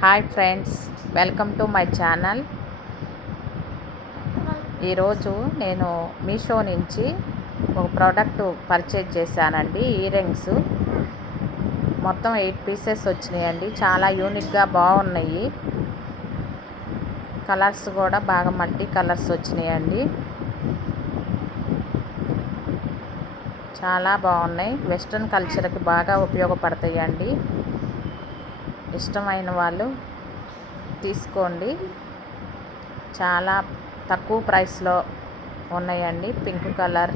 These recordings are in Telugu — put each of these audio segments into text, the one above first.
Hi friends, welcome to my channel. ఈరోజు నేను మీషో నుంచి ఒక ప్రోడక్ట్ పర్చేజ్ చేశానండి. ఇయర్ రింగ్స్ మొత్తం 8 పీసెస్ వచ్చినాయండి. చాలా యూనిక్గా బాగున్నాయి. కలర్స్ కూడా బాగా మల్టీ కలర్స్ వచ్చినాయండి. చాలా బాగున్నాయి. వెస్ట్రన్ కల్చర్కి బాగా ఉపయోగపడతాయండి. ఇష్టమైన వాళ్ళు తీసుకోండి. చాలా తక్కువ ప్రైస్లో ఉన్నాయండి. Pink colour,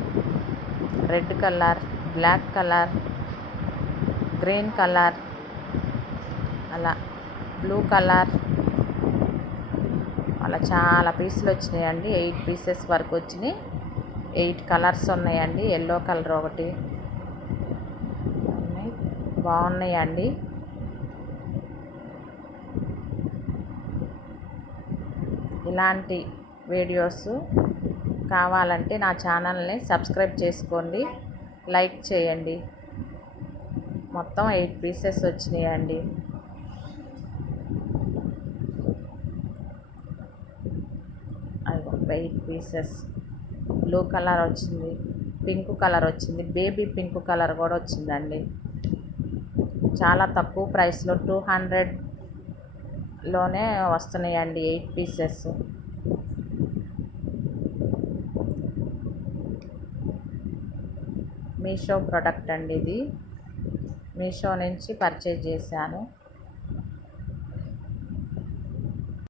red colour, black colour, green colour, అలా బ్లూ కలర్, అలా చాలా పీసులు వచ్చినాయండి. 8 పీసెస్ వరకు వచ్చినాయి. 8 కలర్స్ ఉన్నాయండి. ఎల్లో కలర్ ఒకటి ఉన్నాయి. బాగున్నాయండి. ఇలాంటి వీడియోస్ కావాలంటే నా ఛానల్ని సబ్స్క్రైబ్ చేసుకోండి, లైక్ చేయండి. మొత్తం 8 పీసెస్ వచ్చినాయండి. అదిగో 8 పీసెస్. బ్లూ కలర్ వచ్చింది, పింక్ కలర్ వచ్చింది, బేబీ పింక్ కలర్ కూడా వచ్చిందండి. చాలా తక్కువ ప్రైస్లో 200లోనే వస్తున్నాయండి 8 పీసెస్. మీషో ప్రోడక్ట్ అండి ఇది. మీషో నుంచి పర్చేజ్ చేశాను.